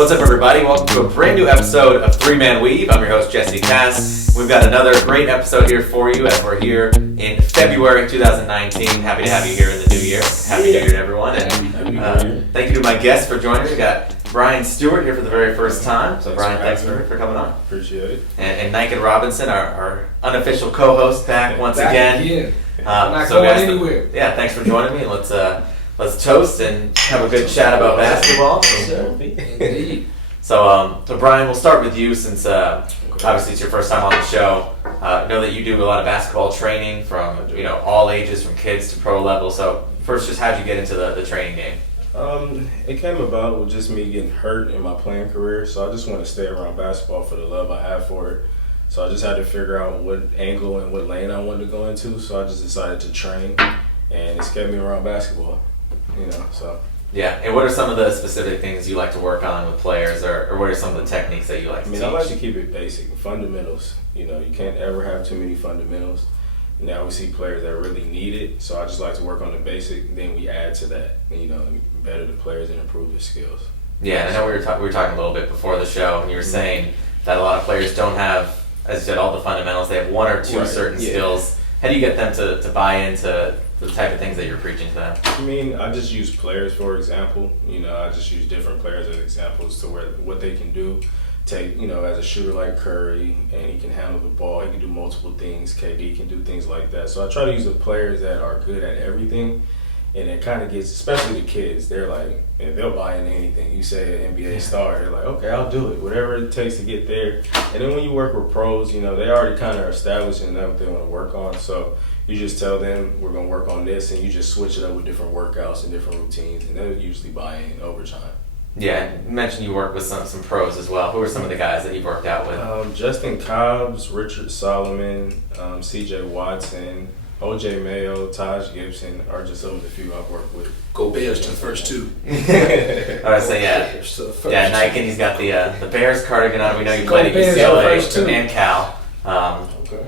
What's up, everybody? Welcome to a brand new episode of Three Man Weave. I'm your host, Jesse Kass. We've got another great episode here for you as we're here in February 2019. Happy to have you here in the new year. Happy New Year to everyone. And thank you to my guests for joining me. We got Brian Stewart here for the very first time. So, Brian, thanks for coming on. Appreciate it. And Nican Robinson, our unofficial co-host, back once again. Not so going guys, anywhere. Yeah, thanks for joining me. Let's toast and have a good chat about basketball. Indeed. So Brian, we'll start with you since obviously it's your first time on the show. Know that you do a lot of basketball training from all ages, from kids to pro level. So first, just how'd you get into the training game? It came about with just me getting hurt in my playing career, so I just want to stay around basketball for the love I have for it. So I just had to figure out what angle and what lane I wanted to go into. So I just decided to train, and it's kept me around basketball. So. Yeah, and what are some of the specific things you like to work on with players, or what are some of the techniques that you like to teach? I like to keep it basic, fundamentals. You can't ever have too many fundamentals. Now we see players that really need it, so I just like to work on the basic, then we add to that, better the players and improve their skills. Yeah, and I know we were talking a little bit before the show, and you were saying that a lot of players don't have, as you said, all the fundamentals. They have one or two certain skills. How do you get them to buy into the type of things that you're preaching to them? I just use players for example. I just use different players as examples to what they can do. Take, as a shooter like Curry, and he can handle the ball. He can do multiple things. KD can do things like that. So I try to use the players that are good at everything, and it kind of gets, especially the kids, they're like, they'll buy into anything. You say an NBA star, they're like, okay, I'll do it, whatever it takes to get there. And then when you work with pros, they already kind of are established and know what they want to work on. So you just tell them, we're going to work on this, and you just switch it up with different workouts and different routines, and they'll usually buy in over time. Yeah, you mentioned you work with some pros as well. Who are some of the guys that you've worked out with? Justin Cobbs, Richard Solomon, C.J. Watson, O.J. Mayo, Taj Gibson are just some of the few I've worked with. Go Bears to the first two. All right, so yeah, Nican, he's got the Bears cardigan on. We know you played at UCLA and Cal. Okay.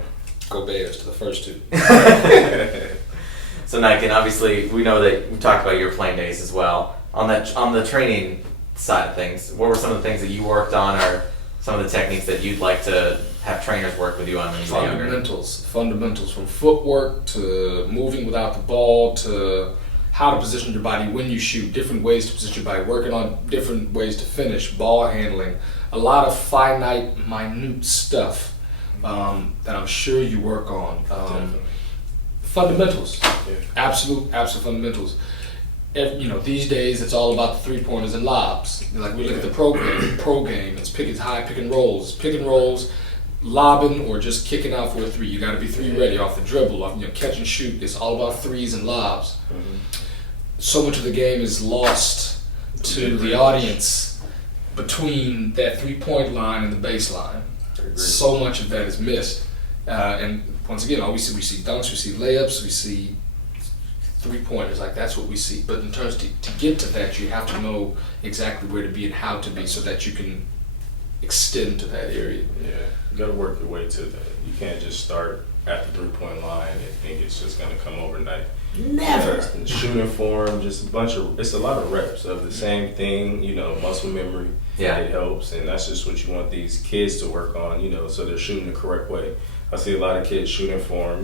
Go Bears to the first two. So Nican, obviously, we know that we talked about your playing days as well. On the training side of things, what were some of the things that you worked on, or some of the techniques that you'd like to have trainers work with you on when you were younger? Fundamentals from footwork to moving without the ball to how to position your body when you shoot, different ways to position your body, working on different ways to finish, ball handling, a lot of finite, minute stuff that I'm sure you work on. Fundamentals, absolute fundamentals. These days it's all about the 3-pointers and lobs. Like we look at the pro game, it's high pick and rolls, lobbing or just kicking out for a three. You got to be three ready off the dribble, off catch and shoot. It's all about threes and lobs. Mm-hmm. So much of the game is lost to the audience between that 3-point line and the baseline. So much of that is missed. And once again, we see dunks, we see layups, we see 3-pointers, like that's what we see. But in terms to get to that, you have to know exactly where to be and how to be so that you can extend to that area. Yeah, you got to work your way to that. You can't just start at the 3-point line and think it's just going to come overnight. Never. Shooting form, it's a lot of reps of the same thing, muscle memory. Yeah. It helps, and that's just what you want these kids to work on, so they're shooting the correct way. I see a lot of kids shooting form,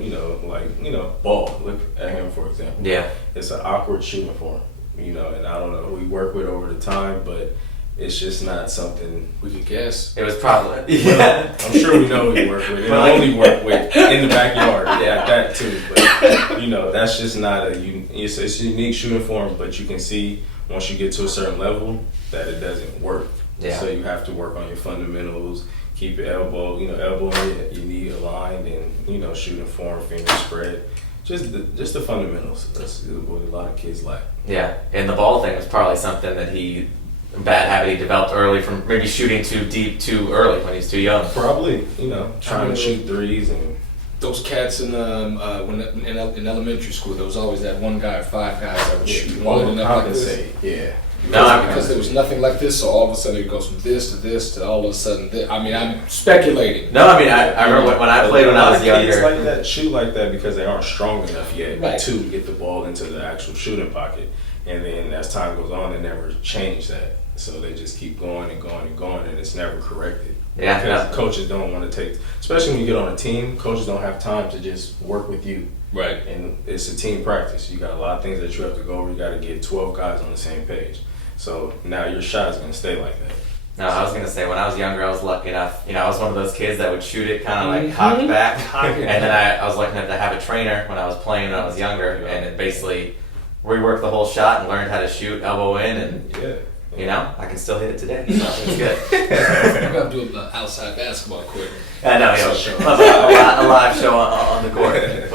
ball. Look at him, for example. Yeah. It's an awkward shooting form, and I don't know who we work with over the time, but it's just not something we could guess. It was probably. Yeah. I'm sure we know who we work with, and only work with in the backyard. Yeah, that too. But, that's just not it's a unique shooting form, but you can see once you get to a certain level that it doesn't work. Yeah. So you have to work on your fundamentals. Keep your elbow in your knee aligned, and shooting form, finger spread, just the fundamentals. That's what a lot of kids lack. Yeah, and the ball thing was probably something that bad habit he developed early from maybe shooting too deep too early when he's too young. Probably, trying to shoot threes and. Those cats in elementary school, there was always that one guy or 5 guys that would shoot one like this. Yeah. Because there was nothing like this, so all of a sudden it goes from this to this to all of a sudden this. I'm speculating. No, I remember when I played when I was younger. Kids like that shoot like that because they aren't strong enough yet to get the ball into the actual shooting pocket. And then as time goes on, they never change that. So they just keep going and going and going, and it's never corrected. Yeah. Because coaches don't want to take, especially when you get on a team, coaches don't have time to just work with you. Right. And it's a team practice. You got a lot of things that you have to go over. You got to get 12 guys on the same page. So now your shot is going to stay like that. No, I was going to say, when I was younger, I was lucky enough. You know, I was one of those kids that would shoot it kind of like cocked back. And then I was lucky enough to have a trainer when I was playing when I was younger. And it basically reworked the whole shot and learned how to shoot elbow in. And, you know, I can still hit it today. So it's good. I'm going to do an outside basketball court. I know, a live show on the court.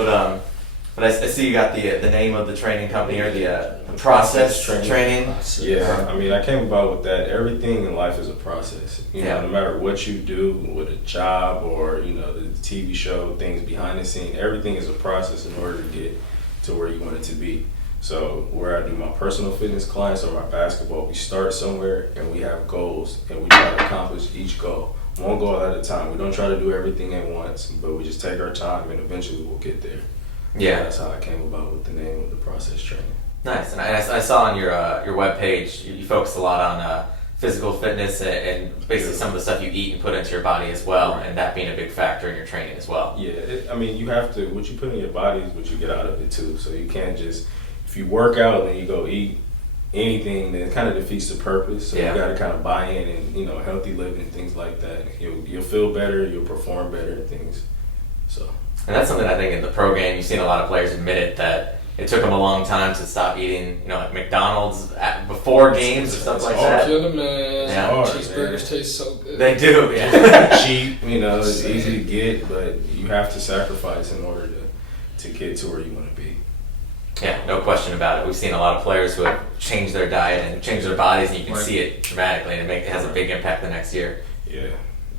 But I see you got the name of the training company or the process training. Yeah, I mean, I came about with that. Everything in life is a process. You know, no matter what you do with a job or, you know, the TV show, things behind the scene, everything is a process in order to get to where you want it to be. So where I do my personal fitness clients or my basketball, we start somewhere and we have goals and we try to accomplish each goal. One goal at a time. We don't try to do everything at once, but we just take our time and eventually we'll get there. Yeah, that's how I came about with the name of the process training. Nice, and I saw on your webpage you focus a lot on physical fitness and basically some of the stuff you eat and put into your body as well, and that being a big factor in your training as well. Yeah, I mean, you have to, what you put in your body is what you get out of it too. So you can't just, if you work out and you go eat anything, then it kind of defeats the purpose. So you got to kind of buy in and, you know, healthy living, things like that. You'll feel better, you'll perform better and things. So. And that's something I think in the pro game, you've seen a lot of players admit it, that it took them a long time to stop eating, you know, like McDonald's before games or stuff like that. Kill the man. Yeah. Cheeseburgers taste so good. They do, yeah. Cheap, you know, it's easy to get, but you have to sacrifice in order to get to where you want to be. Yeah, no question about it. We've seen a lot of players who have changed their diet and changed their bodies, and you can see it dramatically, and it has a big impact the next year. Yeah.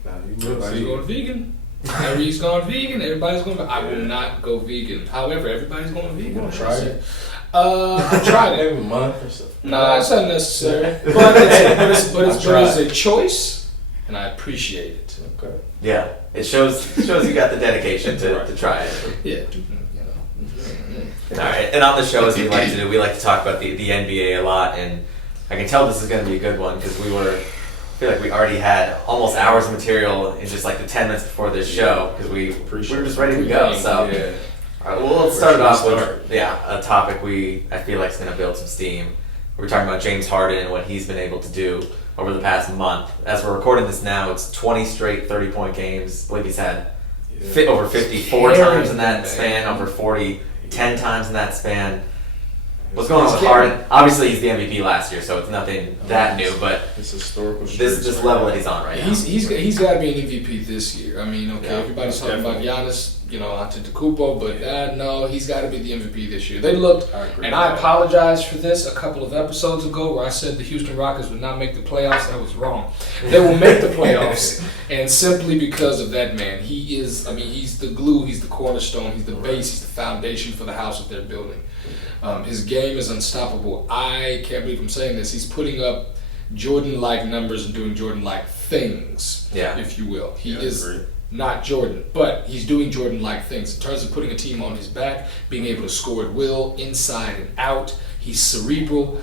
Everybody's going vegan. Kyrie's going vegan. Everybody's going vegan. I will not go vegan. However, everybody's going vegan. You want to try it? I've tried it. Maybe a month or so. No, it's not necessary. but it's a choice, and I appreciate it. Okay. Yeah, it shows you got the dedication to try it. Yeah. All right, and on the show, as we like to do, we like to talk about the NBA a lot, and I can tell this is going to be a good one because I feel like we already had almost hours of material in just like the 10 minutes before this show because we were just ready to go. So, all right, well, let's start it off with a topic I feel like is going to build some steam. We're talking about James Harden and what he's been able to do over the past month. As we're recording this now, it's 20 straight 30-point games. I believe he's had over 54 times in that span, over 40, 10 times in that span. What's going on with Harden? Obviously, he's the MVP last year, so it's nothing that new. But it's historical. This level that he's on right now. He's got to be an MVP this year. I mean, everybody's talking about Giannis, you know, Antetokounmpo, but no, he's got to be the MVP this year. They looked, and I apologize for this a couple of episodes ago where I said the Houston Rockets would not make the playoffs. That was wrong. They will make the playoffs, and simply because of that man. He's the glue, he's the cornerstone, he's the base, he's the foundation for the house that they're building. His game is unstoppable. I can't believe I'm saying this. He's putting up Jordan-like numbers and doing Jordan-like things, if you will. He is not Jordan, but he's doing Jordan-like things in terms of putting a team on his back, being able to score at will, inside and out. He's cerebral.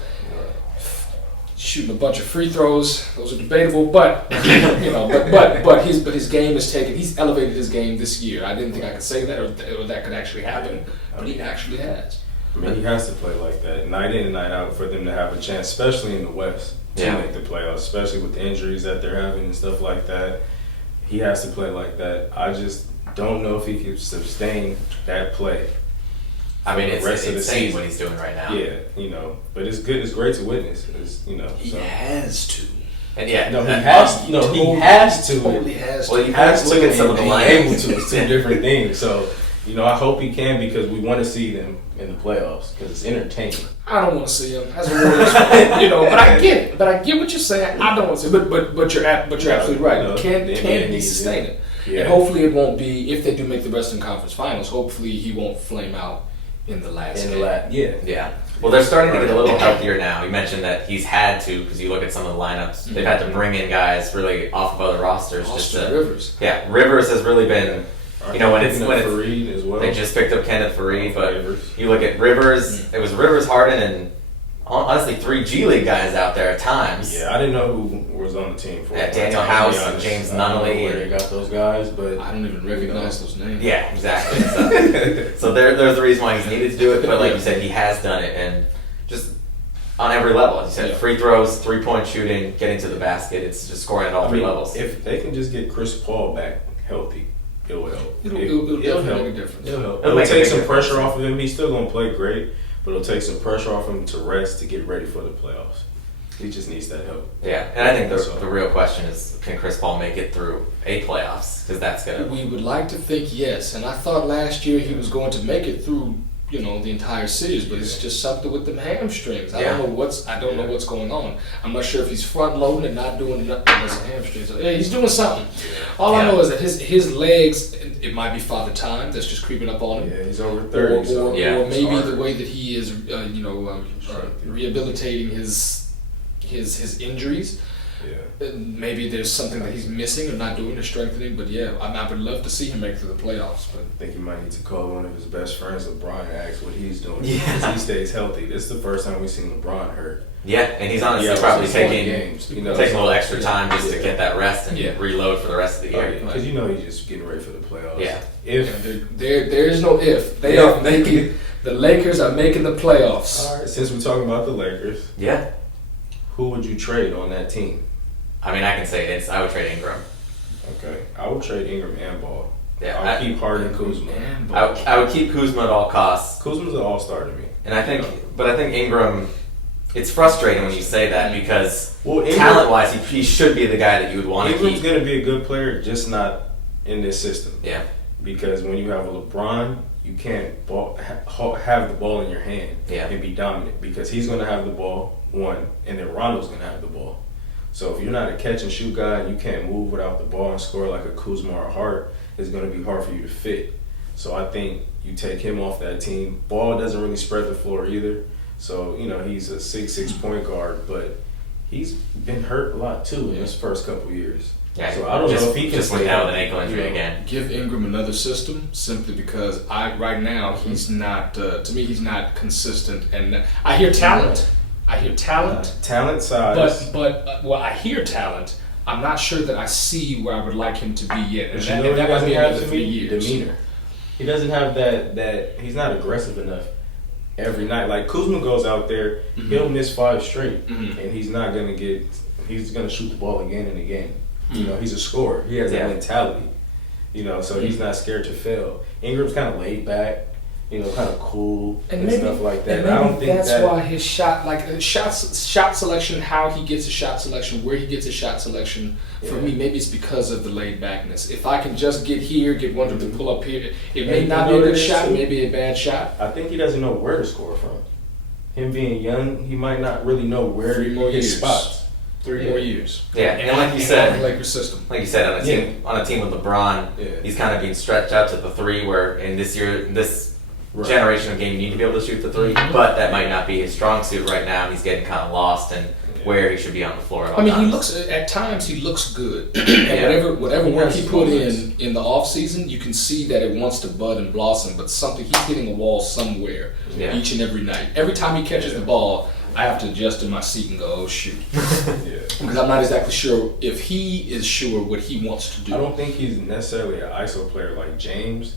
Shooting a bunch of free throws, those are debatable, but but his game is taken. He's elevated his game this year. I didn't think I could say that or that could actually happen, but he actually has. I mean, he has to play like that, night in and night out, for them to have a chance, especially in the West, to make the playoffs, especially with the injuries that they're having and stuff like that. He has to play like that. I just don't know if he can sustain that play. I mean, it's insane what he's doing right now. Yeah, you know, but it's good. It's great to witness. He has to. And he has to. Totally has to. Well, you have to look at some of the lineups. Able to. It's two different things. So, you know, I hope he can because we want to see them in the playoffs because it's entertaining. I don't want to see him as a Warriors fan, but I get it. But I get what you're saying. I don't want to see him. But you're absolutely right. Can he sustain it? Yeah. And hopefully it won't be, if they do make the Western Conference Finals, hopefully he won't flame out in the last game. Yeah. Well, they're starting to get a little healthier now. You mentioned that he's had to, because you look at some of the lineups, they've had to bring in guys really off of other rosters. Rivers. Yeah, Rivers has really been, when it's as well. They just picked up Kenneth Fareed, but you look at Rivers, it was Rivers, Harden, and honestly 3 G League guys out there at times. Yeah, I didn't know who was on the team for. Yeah, Daniel House and James I don't know Nunnally. where they got those guys, but I don't even recognize those names. Yeah, exactly. So there's the reason why he's needed to do it, but like you said, he has done it, and just on every level. As you said, free throws, 3-point shooting, getting to the basket. It's just scoring at all 3 levels. If they can just get Chris Paul back healthy, it'll help. It'll help. make a difference. It'll take some pressure off of him. He's still going to play great, but it'll take some pressure off him to rest to get ready for the playoffs. He just needs that help. Yeah, and I think the real question is, can Chris Paul make it through a playoffs? Because that's going to... We would like to think yes, and I thought last year he was going to make it through, the entire series, but it's just something with them hamstrings. I don't know what's going on. I'm not sure if he's front loading and not doing nothing with his hamstrings. So, he's doing something. All I know is that his legs, it might be father time that's just creeping up on him. Yeah, he's over 30. Or maybe the way that he is, rehabilitating his injuries. Yeah. Maybe there's something that he's missing or not doing or strengthening, but I would love to see him make it through the playoffs. But I think he might need to call one of his best friends, LeBron, and ask what he's doing. Yeah. Because he stays healthy. This is the first time we've seen LeBron hurt. Yeah, and he's honestly probably taking a little extra time just to get that rest and reload for the rest of the year. Because he's just getting ready for the playoffs. Yeah. There is no if. They are making the Lakers are making the playoffs. All right, since we're talking about the Lakers, who would you trade on that team? I mean, I can say this. I would trade Ingram. Okay. I would trade Ingram and Ball. Yeah, I would keep Harden and Kuzma. I would keep Kuzma at all costs. Kuzma's an all-star to me. And I think Ingram, it's frustrating when you say that because talent-wise, he should be the guy that you would want to keep. Ingram's going to be a good player, just not in this system. Yeah. Because when you have a LeBron, you can't have the ball in your hand and be dominant because he's going to have the ball, one, and then Rondo's going to have the ball. So if you're not a catch-and-shoot guy and you can't move without the ball and score like a Kuzma or a Hart, it's going to be hard for you to fit. So I think you take him off that team. Ball doesn't really spread the floor either. So, he's a 6'6" point guard, but he's been hurt a lot too in his first couple of years. Yeah, so I don't know if he can just went down with an ankle injury again. Give Ingram another system simply because right now he's not. To me, he's not consistent. And I hear talent. Talent size. But I hear talent. I'm not sure that I see where I would like him to be yet. And that might be another to 3 years. Demeanor. He doesn't have that. He's not aggressive enough every night. Like Kuzma goes out there, he'll miss 5 straight, and he's not gonna get. He's gonna shoot the ball again and again. He's a scorer. He has that mentality. So he's not scared to fail. Ingram's kind of laid back. Kind of cool and stuff like that. I don't think that's why his shot selection, how he gets a shot selection, where he gets a shot selection. For me, maybe it's because of the laid backness. If I can just get here, get one to pull up here, it may not be a good shot, maybe a bad shot. I think he doesn't know where to score from. Him being young, he might not really know where to hit spots. 3 more years. Yeah, and like you said, the Lakers system. Like you said, on a team with LeBron, he's kind of being stretched out to the 3. Where in this generation of game, you need to be able to shoot the 3, but that might not be his strong suit right now. He's getting kind of lost in where he should be on the floor at all times. He looks good. And whatever work he put in the off season, you can see that it wants to bud and blossom. But he's hitting a wall somewhere each and every night. Every time he catches the ball, I have to adjust in my seat and go, oh shoot, because I'm not exactly sure if he is sure what he wants to do. I don't think he's necessarily an ISO player like James.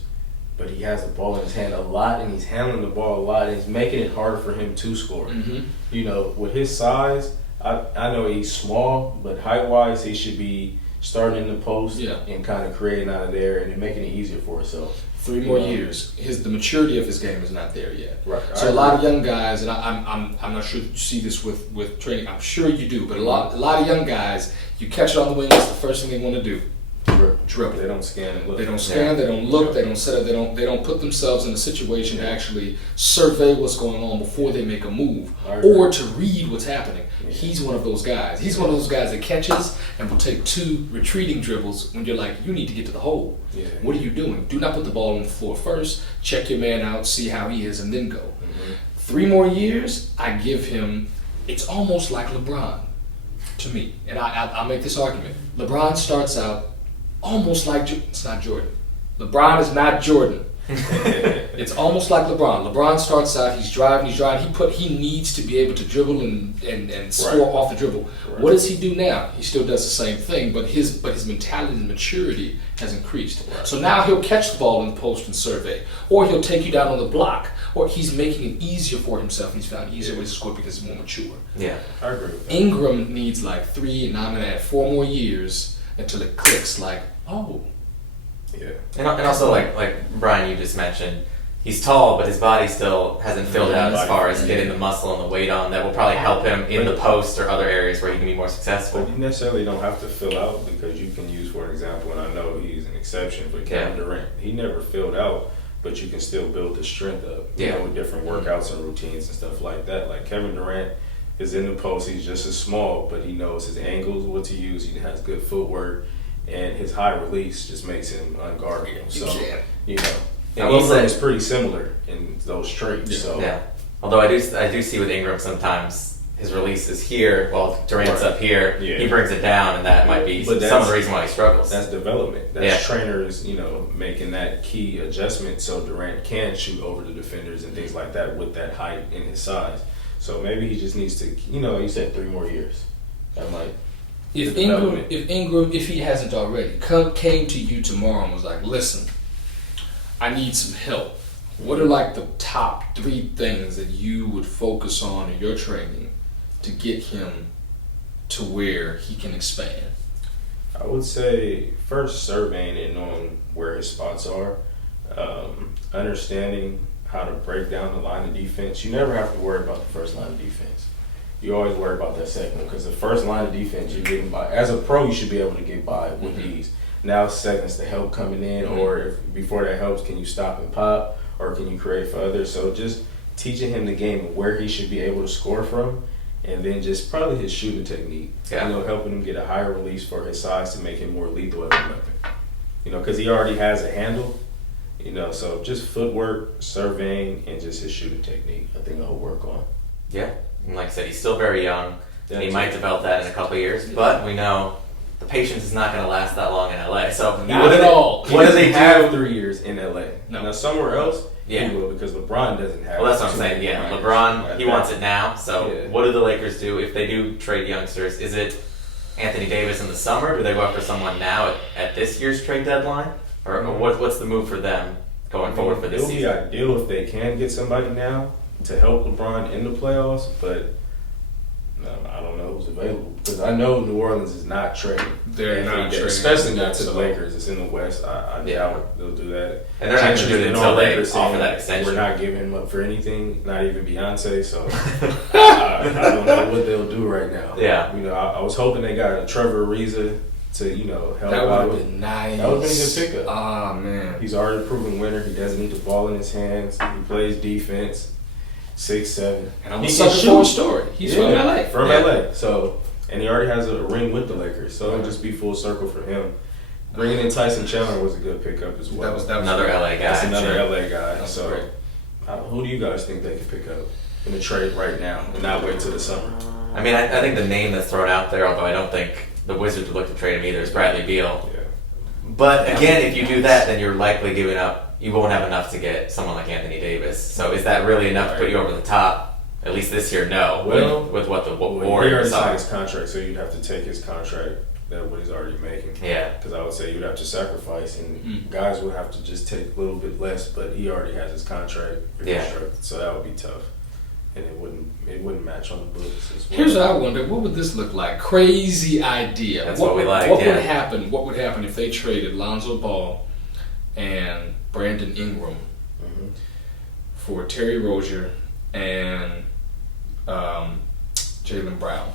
But he has the ball in his hand a lot, and he's handling the ball a lot, and he's making it hard for him to score. With his size, I know he's small, but height-wise, he should be starting in the post and kind of creating out of there and making it easier for himself. 3 more years. The maturity of his game is not there yet. Right. So a lot of young guys, and I'm not sure that you see this with training. I'm sure you do, but a lot of young guys, you catch it on the wing, that's the first thing they want to do. Dribble. They don't scan and look. They don't scan. They don't look. They don't set up. They don't put themselves in a situation to actually survey what's going on before they make a move or to read what's happening. He's one of those guys. He's one of those guys that catches and will take 2 retreating dribbles when you're like, you need to get to the hole. What are you doing? Do not put the ball on the floor first. Check your man out, see how he is, and then go. 3 more years, I give him. It's almost like LeBron to me, and I'll make this argument. LeBron starts out almost like it's not Jordan. LeBron is not Jordan. It's almost like LeBron. LeBron starts out, he's driving. He needs to be able to dribble and score off the dribble. Right. What does he do now? He still does the same thing, but his mentality and maturity has increased. Right. So now he'll catch the ball in the post and survey, or he'll take you down on the block, or he's making it easier for himself. He's found easier ways to score because he's more mature. Yeah, I agree with that. Ingram needs like 3, and I'm gonna add 4 more years until it clicks. Like, oh. Yeah. and also like Brian, you just mentioned, he's tall, but his body still hasn't filled out as far as getting the muscle and the weight on that will probably help him in the post or other areas where he can be more successful. But you necessarily don't have to fill out, because you can use, for example, and I know he's an exception, but Kevin Durant, he never filled out, but you can still build the strength up, you know, with different workouts and routines and stuff like that. Like Kevin Durant is in the post, he's just as small, but he knows his angles, what to use, he has good footwork, and his high release just makes him unguardable. So, you know, and Ingram is pretty similar in those traits. Yeah. So Yeah. Although I do see with Ingram sometimes his release is here while Durant's up here. Yeah. He brings it down, and that might be some of the reason why he struggles. That's development. That's trainers, you know, making that key adjustment so Durant can shoot over the defenders and things like that with that height and his size. So maybe he just needs to, you know, he said 3 more years. That might. If Ingram, if he hasn't already, came to you tomorrow and was like, listen, I need some help. What are like the top 3 things that you would focus on in your training to get him to where he can expand? I would say first surveying and knowing where his spots are, understanding how to break down the line of defense. You never have to worry about the first line of defense. You always worry about that second one, because the first line of defense you're getting by. As a pro, you should be able to get by with ease. Now seconds the help coming in, or if before that helps, can you stop and pop, or can you create for others? So just teaching him the game and where he should be able to score from, and then just probably his shooting technique. Yeah. You know, helping him get a higher release for his size to make him more lethal as a weapon. You know, because he already has a handle. You know, so just footwork, surveying, and just his shooting technique. I think I'll work on. Yeah, and like I said, he's still very young. And he might develop that in a couple of years, but we know the patience is not going to last that long in LA. So Not at all. What do they have do? 3 years in LA? No. Now somewhere else, Yeah. he will, because LeBron doesn't have. Well, that's what I'm saying. Yeah, LeBron, he wants it now. So Yeah. what do the Lakers do if they do trade youngsters? Is it Anthony Davis in the summer? Do they go after someone now at this year's trade deadline? Or what's the move for them going forward for this It'll be season? ideal if they can get somebody now to help LeBron in the playoffs, but no, I don't know who's available, because I know New Orleans is not trading. They're not trading. especially not to the So- Lakers. It's in the West. I doubt they'll do that. And they're not going to do it until they offer saying that extension. We're not giving him up for anything, not even Beyonce. So I don't know what they'll do right now. Yeah. You know, I was hoping they got a Trevor Ariza to, you know, help That would out. have been nice. That would have been a good pickup. Ah, man. He's already a proven winner. He doesn't need the ball in his hands. He plays defense. 6'7". And I'm He a can sucker for shoot. a story. He's from LA. From Yeah. LA. So, and he already has a ring with the Lakers. So it'll just be full circle for him. Bringing in Tyson Chandler was a good pickup as well. That was Another LA guy. That's another Sure. LA guy. That's So, great. who do you guys think they could pick up in the trade right now and not wait till the summer? I mean, I think the name that's thrown out there, although I don't think the Wizards would look to trade him either, is Bradley Beal. Yeah. But again, if you do that, then you're likely giving up. You won't have enough to get someone like Anthony Davis. So is that really enough to put you over the top? At least this year, no. Well, with what the He Warriors already signed are. his contract, so you'd have to take his contract that what he's already making. Yeah. Because I would say you'd have to sacrifice, and guys would have to just take a little bit less. But he already has his contract reconstructed, so that would be tough, and it wouldn't match on the books as well. Here's what I wonder: what would this look like? Crazy idea. That's what we like, What yeah. would happen? What would happen if they traded Lonzo Ball and Brandon Ingram Mhm. for Terry Rozier and Jaylen Brown?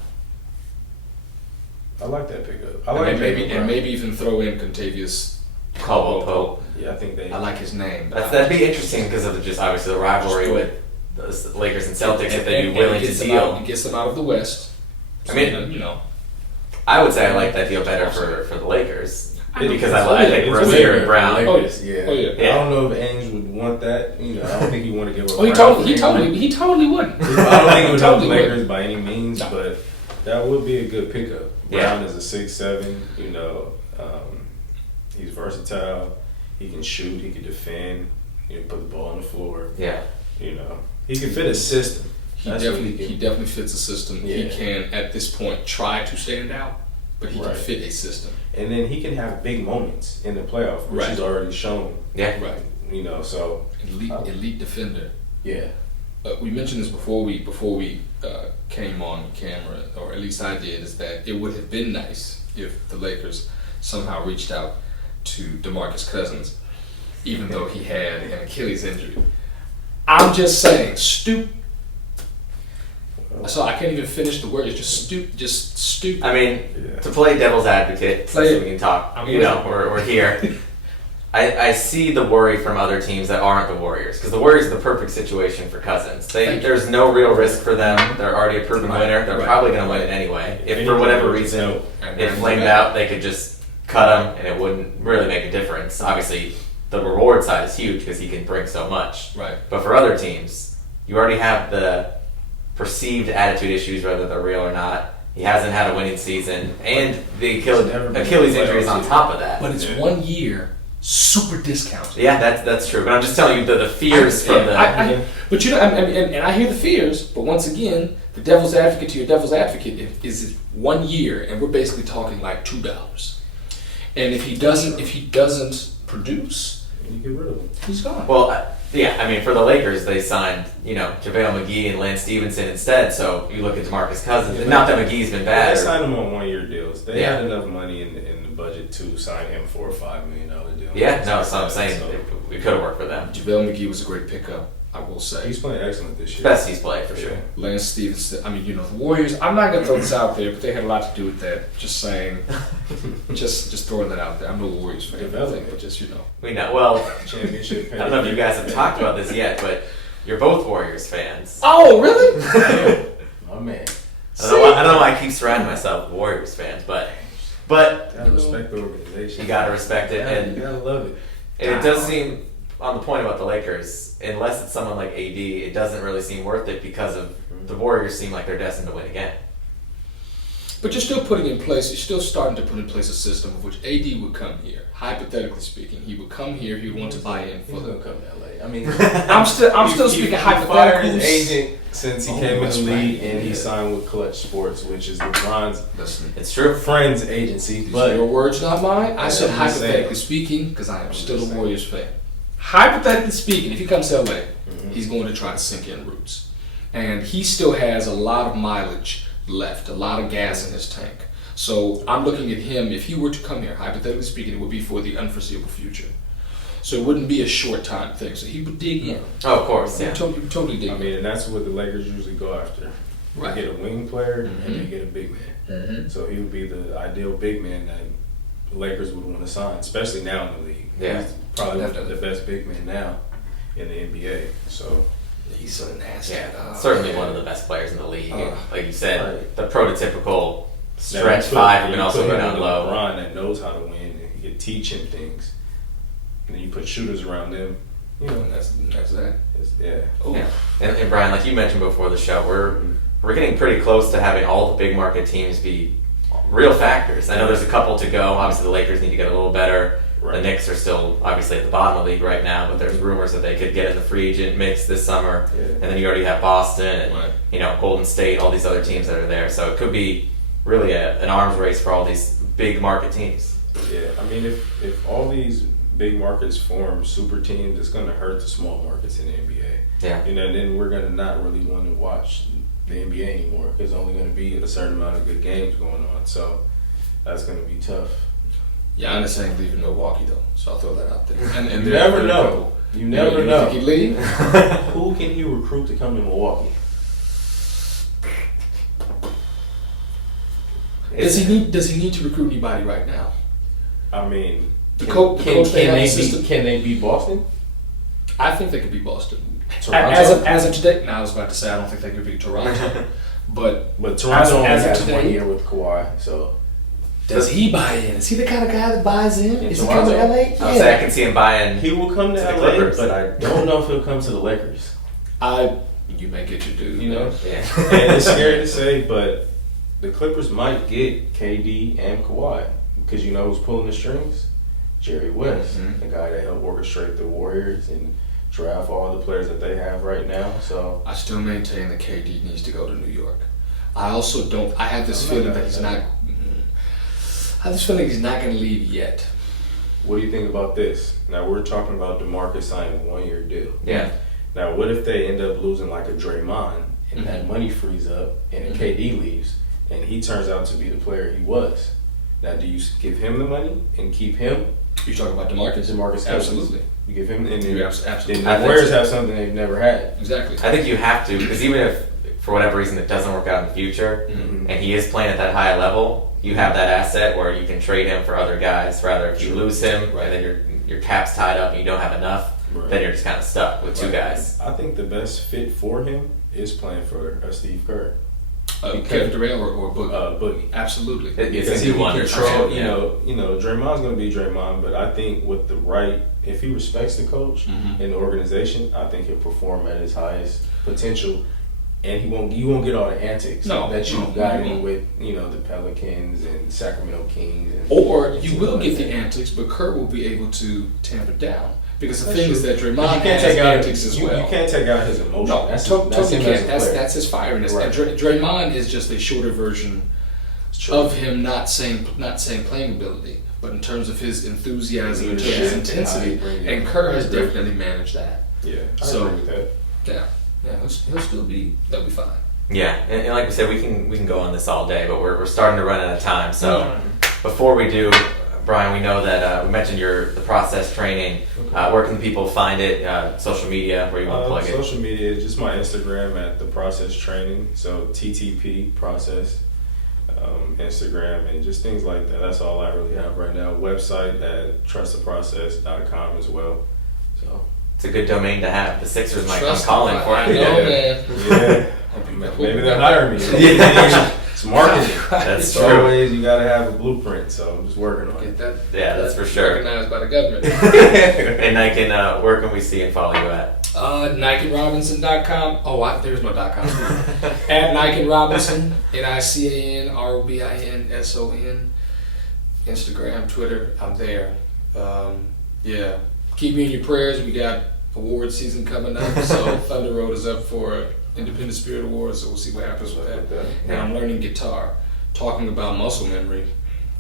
I like that pickup. I And like maybe Jaylen Brown. maybe even throw in Contavious Caldwell Pope. Yeah, I think they. I like his name. That'd be interesting because of just obviously the rivalry Just with the Lakers and Celtics. If they'd be And willing it to gets them deal, out- it gets them out of the West. I mean, So, you know. I would say I like that deal better for the Lakers because It's I think way Rozier better and Brown. for the Lakers, Oh, yeah. oh, yeah. Yeah. I don't know if Ainge would want that. You know, I don't think he want to give up. Oh, he Brown totally for Ingram. wouldn't. I don't think it would help the Totally Lakers wouldn't. by any means, No. but that would be a good pickup. Yeah. Brown is a 6'7", he's versatile. He can shoot. He can defend. put the ball on the floor. Yeah. He can fit a system. He definitely fits a system. Yeah. He can, at this point, try to stand out, but he can fit a system. And then he can have big moments in the playoff, which he's already shown. Yeah. Right. So elite defender. Yeah. We mentioned this before we came on camera, or at least I did, is that it would have been nice if the Lakers somehow reached out to DeMarcus Cousins, even though he had an Achilles injury. I'm just saying, so I can't even finish the words. Just stupid. I mean, to play devil's advocate, so we can talk. We're here. I see the worry from other teams that aren't the Warriors, because the Warriors are the perfect situation for Cousins. There's no real risk for them. They're already a proven winner. They're probably going to win it anyway. If for whatever reason it flamed out, they could just cut him, and it wouldn't really make a difference. Obviously, the reward side is huge because he can bring so much. Right. But for other teams, you already have the perceived attitude issues, whether they're real or not. He hasn't had a winning season, and the Achilles injury is on top of that. But it's 1 year, super discounted. Yeah, that's true. But I'm just telling you the fears from the. But and I hear the fears. But once again, the devil's advocate to your devil's advocate is 1 year, and we're basically talking like $2. And if he doesn't produce, you get rid of him. He's gone. Well, for the Lakers, they signed, JaVale McGee and Lance Stevenson instead. So you look at DeMarcus Cousins, and not that McGee's been bad. They signed him on 1 year deals. They had enough money in the budget to sign him for a $5 million deal. Yeah, no, so I'm saying we could have worked for them. JaVale McGee was a great pickup, I will say. He's playing excellent this year. Best he's played, for sure. Lance Stevenson, the Warriors, I'm not going to throw this out there, but they had a lot to do with that. Just saying. just throwing that out there. I'm no Warriors fan, but just, We know. Well, championship. I don't know if you guys have talked about this yet, but you're both Warriors fans. Oh, really? My man. I don't know why I keep surrounding myself with Warriors fans, but you gotta respect the organization. You gotta respect it, and you gotta love it. And it does seem, on the point about the Lakers, unless it's someone like AD, it doesn't really seem worth it because of the Warriors seem like they're destined to win again. But you're still you're still starting to put in place a system of which AD would come here. Hypothetically speaking, he would come here. He would want to buy in for them. Come to LA. I mean, I'm still speaking hypothetically. He fired his agent since he came in the league, and he signed with Clutch Sports, which is LeBron's. It's true. Friends agency. But your words, not mine. I said hypothetically speaking because I am still a Warriors fan. Hypothetically speaking, if he comes to LA, he's going to try to sink in roots, and he still has a lot of mileage left, a lot of gas in his tank. So I'm looking at him. If he were to come here, hypothetically speaking, it would be for the unforeseeable future. So it wouldn't be a short time thing. So he would dig in. Oh, of course, He would totally dig in. And that's what the Lakers usually go after. Right. They get a wing player and they get a big man. So he would be the ideal big man that the Lakers would want to sign, especially now in the league. Yeah. He's probably the best big man now in the NBA. So he's so nasty. Yeah, certainly one of the best players in the league. Like you said, the prototypical stretch five, and also go down low. LeBron that knows how to win, and you teach him things, and then you put shooters around them. And that's that. Yeah. And Brian, like you mentioned before the show, we're getting pretty close to having all the big market teams be real factors. I know there's a couple to go. Obviously, the Lakers need to get a little better. Right. The Knicks are still obviously at the bottom of the league right now, but there's rumors that they could get in the free agent mix this summer. Yeah. And then you already have Boston and Golden State, all these other teams that are there. So it could be really an arms race for all these big market teams. Yeah, I mean, if all these big markets form super teams, it's going to hurt the small markets in the NBA. Yeah. Then we're going to not really want to watch the NBA anymore. There's only going to be a certain amount of good games going on. So that's going to be tough. Giannis ain't leaving Milwaukee though, so I'll throw that out there. And you never know. You never know. Think he'd leave? Who can he recruit to come to Milwaukee? Does he need to recruit anybody right now? I mean, can they beat Boston? I think they could beat Boston. Toronto? As of today, I was about to say I don't think they could beat Toronto, but Toronto only has 1 year with Kawhi, so. Does he buy in? Is he the kind of guy that buys in? Is he coming to LA? I can see him buying. He will come to LA, Clippers. But I don't know if he'll come to the Lakers. You may get your dude. Yeah. And it's scary to say, but the Clippers might get KD and Kawhi because you know who's pulling the strings? Jerry West, the guy that helped orchestrate the Warriors and draft all the players that they have right now. So I still maintain that KD needs to go to New York. I also don't. I have this feeling that he's not. I have this feeling he's not going to leave yet. what do you think about this? Now we're talking about DeMarcus signing a 1-year deal. Yeah. Now what if they end up losing like a Draymond and that money frees up and KD leaves and he turns out to be the player he was? Now do you give him the money and keep him? You're talking about DeMarcus? DeMarcus Absolutely. You give him, and then, Absolutely. then the Warriors have something they've never had. Exactly. I think you have to, because even if for whatever reason it doesn't work out in the future, and he is playing at that high level, you have that asset where you can trade him for other guys. Rather, if you lose him and then your cap's tied up and you don't have enough, then you're just kind of stuck with two guys. I think the best fit for him is playing for Steve Kerr. Kevin Durant or Boogie? Boogie. Absolutely. Because he can control, you know, Draymond's going to be Draymond, but I think with the right, if he respects the coach and the organization, I think he'll perform at his highest potential, and you won't get all the antics that you got in with, you know, the Pelicans and Sacramento Kings. Or you will get the antics, but Kerr will be able to tamp it down. Because the thing is that Draymond has antics as well. You can't take out his emotion. No, that's totally him can't. That's his fireness. Right. And Draymond is just a shorter version of him, not saying playing ability, but in terms of his enthusiasm, in terms of his intensity. And Kerr has definitely managed that. Yeah, I agree with that. Yeah, he'll still be. That'll be fine. Yeah, and like we said, we can go on this all day, but we're starting to run out of time. So before we do, Brian, we know that we mentioned the process training. Where can people find it? Social media, where you want to plug it? Social media, just my Instagram at the process training. So TTP process, Instagram, and just things like that. That's all I really have right now. Website at trusttheprocess.com as well. So it's a good domain to have. The Sixers might come calling for I it. know, man. Yeah. Maybe they'll hire me. It's marketing. That's true. Always you gotta have a blueprint, so I'm just working on it. Yeah, that's for sure. Recognized by the government. And Nican, where can we see and follow you at? NicanRobinson.com. Oh, there's no .com. At Nican Robinson, NicanRobinson. Instagram, Twitter, I'm there. Yeah. Keep me in your prayers. We got award season coming up, so Thunder Road is up for Independent Spirit Awards, so we'll see what happens with that. And I'm learning guitar, talking about muscle memory.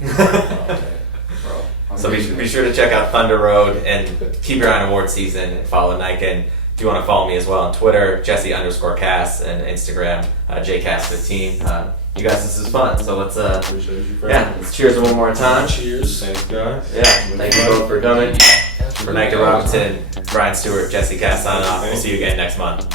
Bro, So be sure to check out Thunder Road and keep your eye on award season and follow Nican. If you want to follow me as well on Twitter, Jesse_Kass, and Instagram, JCass15. You guys, this is fun. So let's let's cheers one more time. Cheers. Thanks, guys. Yeah, thank you both for coming. For Nican Robinson, Brian Stewart, Jesse Kass signing off. We'll see you again next month.